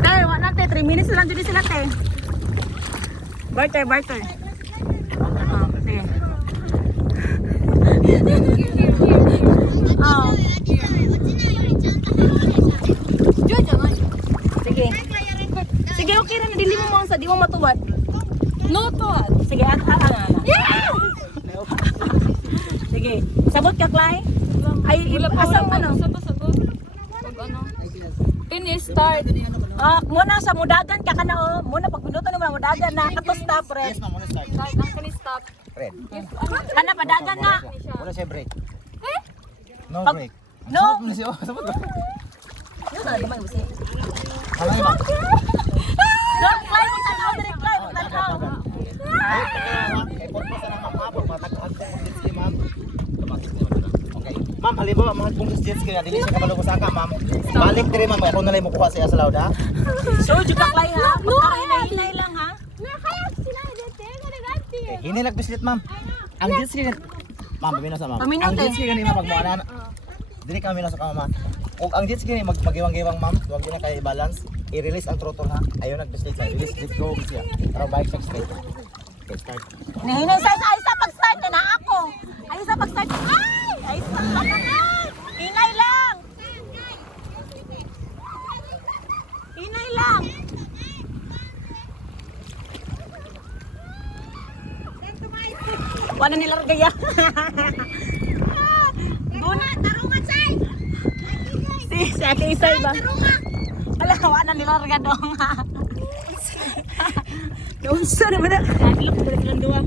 Tay, wala na te, 3 minutes lang dito sila te. Barter. Oh, sige. Oh. Sige. Sige, okay na, dili mo mo sa di mo matuwad. No tuwad. Sige, Yeah! Sige. Sabot ka, Clay? Ay, asang ano? Sabot. Finish, start. Muna sa mudagan ka na oh. Muna pag minuto naman mudagan na kato stop red. Yes, ma'am, muna start. Start, ang finish, stop. Red. Kana padagan na. Wala siya break. No Pag- break. No. Sabot mo siya. Sabot mo. Yun na gamay mo si. Alam mo. Don't fly mo tanaw dire fly mo tanaw. Eh, purpose na ma'am, ma'am. Matagpuan ko kung jet ski, ma'am. Okay. Ma'am, halimbawa, mga kung jet ski na, dili siya kabalo ko saka, ma'am. Balik dire, ma'am. Kung nalay mo kuha siya sa loud, ha? So juga fly ha. Pagkainay lang ha. Okay, hinilag bislit, ma'am. Ang jet ski, ma'am, pamina sa ma'am. Paminaw, Ang jet te. ski ganito, pag mo anan, dili kami nasa kama, ma'am. Kung ang jet ski ni magiwang-giwang, ma'am, huwag din na kayo i-balance. I-release ang throttle, ha? Ayaw nag-bislit siya. Release, let go siya. Para bike siya straight. Okay, start. Nahinay sa isa pag-start na ako. Ay isa pag-start. Ay isa lang. Inay lang. Inay lang. Wala nila gaya. Buna, tarungan say. Si Ate Isay ba? Wala, wala nila dong. Doon sa naman na. Lagi lang, balik lang doon.